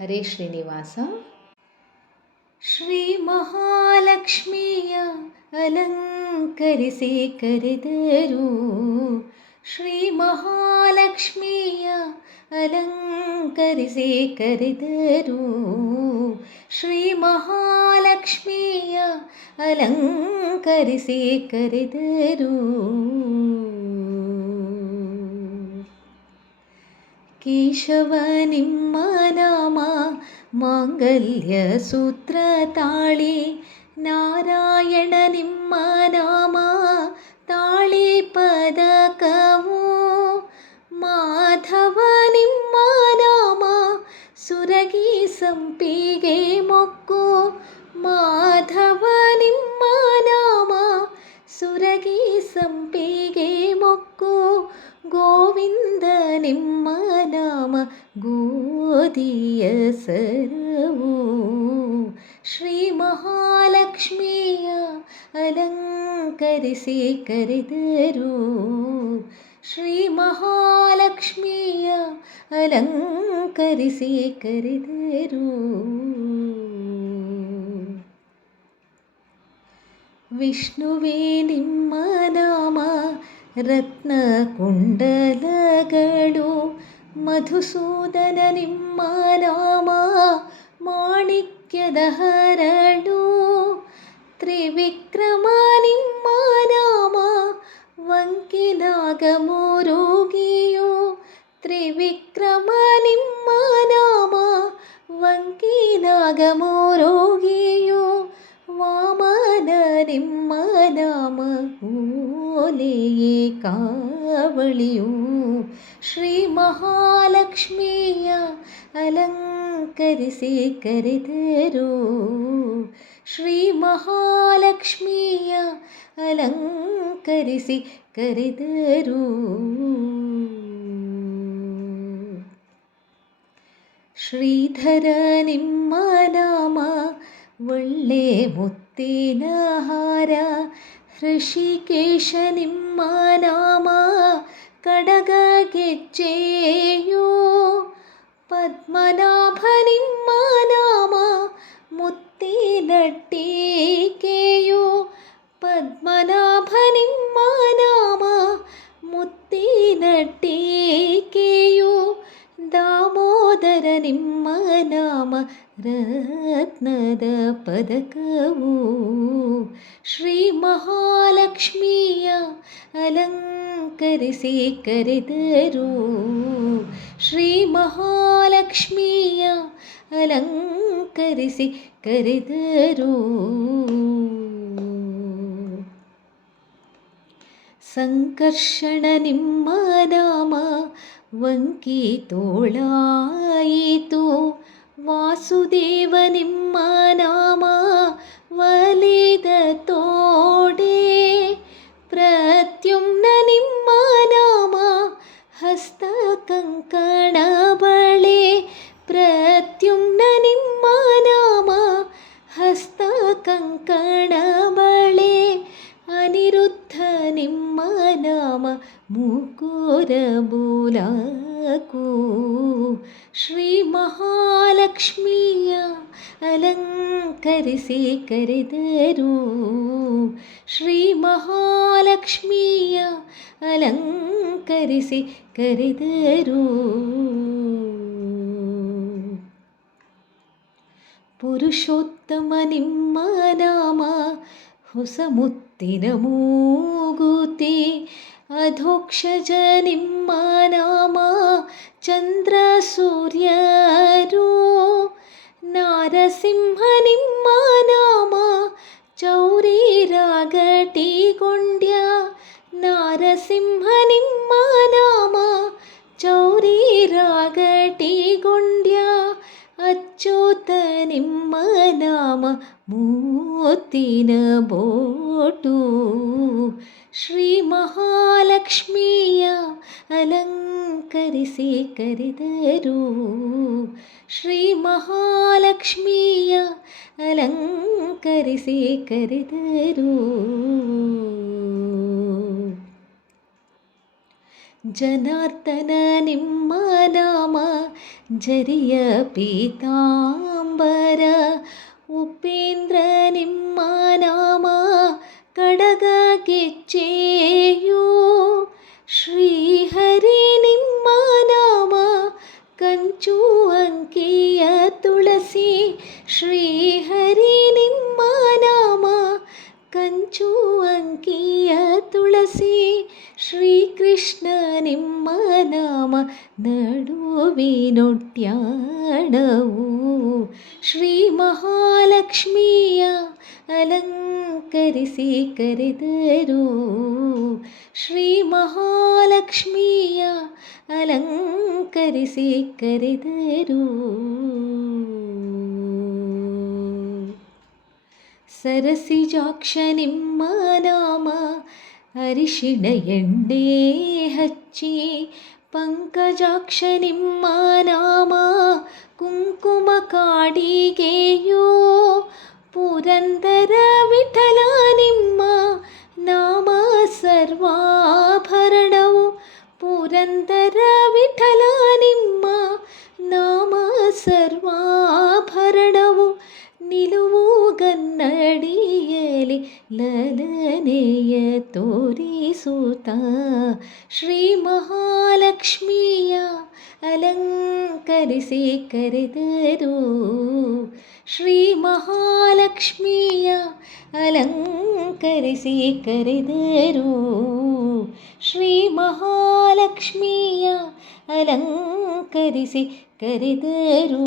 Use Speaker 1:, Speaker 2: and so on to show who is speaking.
Speaker 1: हरे श्रीनिवास।
Speaker 2: श्रीमहालक्ष्मीय अलङ्करिसि करि श्रीमहालक्ष्मीय अलङ्करिसि अलङ्करिकरि श्रीमहालक्ष्मीय अलङ्करिसि अलङ्करि केशवनिम्मनामाङ्गल्यसूत्रताळी नारायणनिम्मनामा ദിയ ശ്രീ മഹാലക്ഷ്മിയ അലങ്കരിസീകരിതരൂ. ശ്രീ മഹാലക്ഷ്മിയ അലങ്കരിസീകരിതരൂ. വിഷ്ണുവേനിമ്മ നാമ രത്നകുണ്ടലകളോ മധുസൂദനനിമ്മനാമ മാണിക്യദഹരണോ ത്രിവിക്രമാനിമ്മനാമ വങ്കിനാഗമോ രോഗിയോ ത്രിവിക്രമാനിമ്മ ಸುಳಿಯು ಶ್ರೀ ಮಹಾಲಕ್ಷ್ಮಿಯ ಅಲಂಕರಿಸಿ ू ಶ್ರೀ ಮಹಾಲಕ್ಷ್ಮಿಯ ಅಲಂಕರಿಸಿ श्रीमहलक्ष्मीया ಶ್ರೀಧರ ನಿಮ್ಮ ನಾಮ ಒಳ್ಳೆ ಮುತ್ತಿನ ಹಾರ ಋಷಿಕೇಶನಿಮ್ಮನಾಮ ಕಡಗಗೆಜ್ಜೆಯೋ ಪದ್ಮನಾಭನಿಮ್ಮನಾಮ ಮುತ್ತಿನಟ್ಟಿಕೆಯೋ പത്മനാഭനിമ്മനാമ മുത്തിനട്ടീക്കയോ ദാമോദരനിമ്മനാമ ರತ್ನದ ಪದಕವು ಶ್ರೀ ಮಹಾಲಕ್ಷ್ಮಿಯ ಅಲಂಕರಿಸಿ ಕರೆದರು. ಶ್ರೀ ಮಹಾಲಕ್ಷ್ಮಿಯ ಅಲಂಕರಿಸಿ ಕರೆದರು. ಸಂಕರ್ಷಣ ನಿಮ್ಮ ನಾಮ, ವಂಕಿ ತೋಳಾಯಿತು. വാസുദേവനിമ്മാനാമ വലിത തോടെ പ്രത്യുംന ഹസ്ത ഹസ്തകങ്കണബളെ പ്രത്യുംന ഹസ്ത ഹസ്തകങ്കണബളെ അനിരുദ്ധ നിമ്മനാമ മുക്കുരബുലകൂ श्रीमहालक्ष्मीया अलङ्करिसि करिदरू श्रीमहालक्ष्मीया अलङ्करि करिदरु पुरुषोत्तमनिम्मनाम हुसमुत्तिनमूगुति अधोक्षजनिम्मानामा चन्द्रसूर्यरो नारसिंहनिम्मानामा चौरीरागटीगुण्ड्या नारसिंहनिम्मानामा चौरीरागटीगुण्ड्या अच्युतनिम्मनाम मूतिन बोटु ಶ್ರೀ ಮಹಾಲಕ್ಷ್ಮಿಯ ಅಲಂಕರಿಸಿ ಕರೆದರು ಶ್ರೀ ಮಹಾಲಕ್ಷ್ಮಿಯ ಅಲಂಕರಿಸಿ ಕರೆದರು ಜನಾರ್ದನ ನಿಮ್ಮ ನಾಮ ಜರಿಯ ಪೀತಾಂಬರ ಉಪೇಂದ್ರ ನಿಮ್ಮ ನಾಮ ಕಡಗ ചേയോ ശ്രീഹരി കഞ്ചൂ അങ്കിയ തുളസി. ശ്രീഹരി നിമ്മ കഞ്ചൂ അങ്കിയ തുളസി. ശ്രീകൃഷ്ണ നിമ്മ നാമ നടുവിനൊട്ടിയാടവൂ ശ്രീ മഹാലക്ഷ്മിയ ಅಲಂಕರಿಸಿ ಕರೆದರು ಶ್ರೀ ಮಹಾಲಕ್ಷ್ಮಿಯ ಅಲಂಕರಿಸಿ ಕರೆದರು. ಸರಸಿಜಾಕ್ಷ ನಿಮ್ಮ ನಾಮ, ಅರಿಶಿಣ ಎಣ್ಣೆ ಹಚ್ಚಿ ಪಂಕಜಾಕ್ಷ ನಿಮ್ಮ ನಾಮ, ಕುಂಕುಮ ಕಾಡಿಗೆಯೋ, ಪುರಂದರ ಮಾತಾ ಶ್ರೀ ಮಹಾಲಕ್ಷ್ಮಿಯ ಅಲಂಕರಿಸಿ ಕರೆದರು ಶ್ರೀ ಮಹಾಲಕ್ಷ್ಮಿಯ ಅಲಂಕರಿಸಿ ಕರೆದರು ಶ್ರೀ ಮಹಾಲಕ್ಷ್ಮಿಯ ಅಲಂಕರಿಸಿ ಕರೆದರು